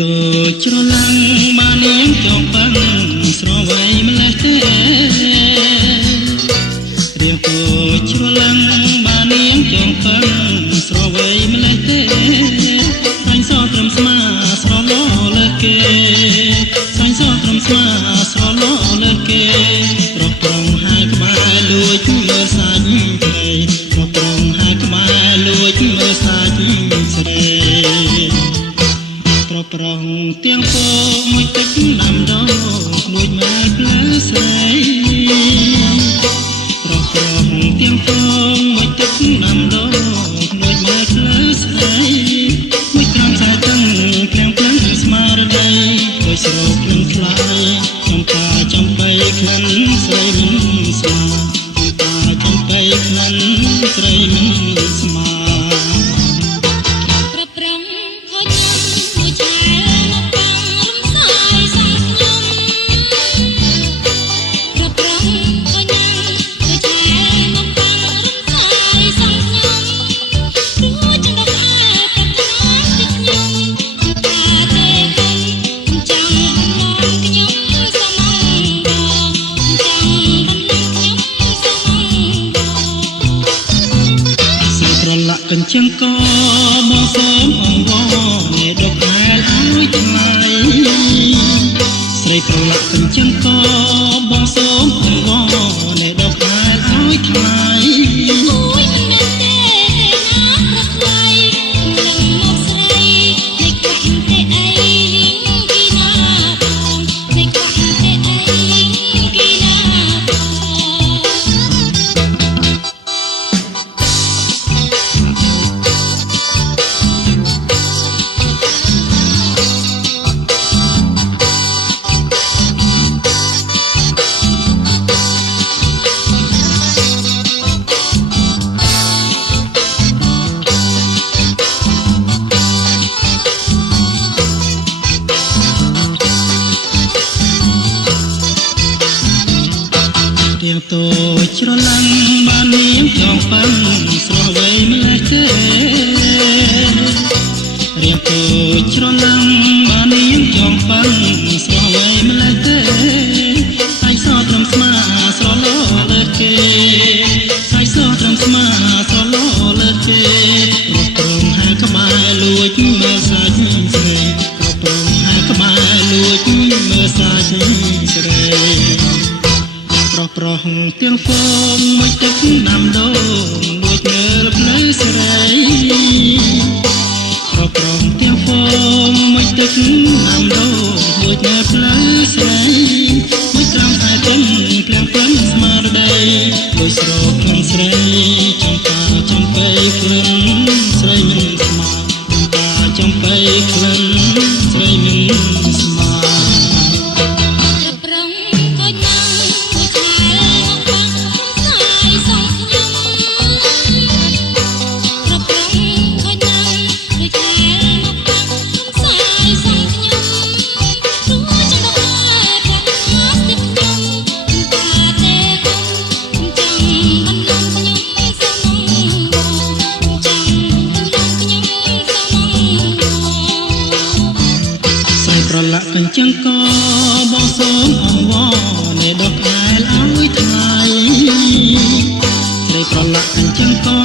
តូចច្រឡំបាននាងចង់បាំងស្រវៃម្លេះទេរៀងតូចច្រឡំបាននាងចង់បាំងស្រវៃម្លេះទេសាញ់សត្រឹមស្មាស្រឡលើគេសាញ់សត្រឹមស្មាស្រឡលើគេរកត្រង់ហើយក្បែរលួចមើលសាច់ព្រៃរកត្រង់ហើយក្បែរលួចមើលសាច់ស្រីប្រងទៀងពោមួយទឹកដាំដងមួយម៉ែផ្លូវស្រីប្រងទៀងពោមួយទឹកដាំដងមួយម៉ែផ្លូវស្រីមួយក្រំខ្សែតឹងភ្លៀងភ្លឹងស្មារតីដោយស្រោបភ្លឹងខ្លាយចំតាចំបៃក្លិនស្រីមិនស្មាចំតាចំបៃក្លិនស្រីមិនស្មាកញ្ចឹងក៏មកសូមអង្វរនៃដកខែលឲ្យថ្លៃស្រីប្រឡាក់កញ្ចឹងក៏មកសូមអង្វរនៃដកខែលឲ្យថ្លៃអូយមិនមែនទេណាប្រថ្លៃនឹងមកស្រីនៃក្បាក់ទេអីពីណាផងនៃក្បាក់ទេអីពីណាទៀងតូចច្រឡំបាននាងចង់បាំងស្រវៃម្លេះទេរៀងតូចច្រឡំបាននាងចង់បាំងស្រវៃម្លេះទេសាច់សត្រឹមស្មាស្រឡលើគេសាច់សត្រឹមស្មាស្រឡលើគេរកត្រង់ហើយក្បែរលួចមើលសាច់ស្រីរកត្រង់ហើយក្បែរលួចមើលសាច់ស្រីប្រងទៀងពោមួយទឹកដាំដងមួយមើលផ្លូវស្រីប្រងទៀងពោមួយទឹកដាំដងមួយមើលផ្លូវស្រីមួយក្រំខ្សែទន់ភ្លៀងភ្លឹងស្មារតីដោយស្រោបភ្លឹងស្រីចំតាចំបៃក្លិនស្រីមិនស្មាចំតាចំបៃក្លិនស្រីមិនស្មាប្រឡាក់កញ្ចឹងក៏បងសូមអង្វរនៃដកខែលឲ្យថ្លៃស្រីប្រឡាក់កញ្ចឹងក៏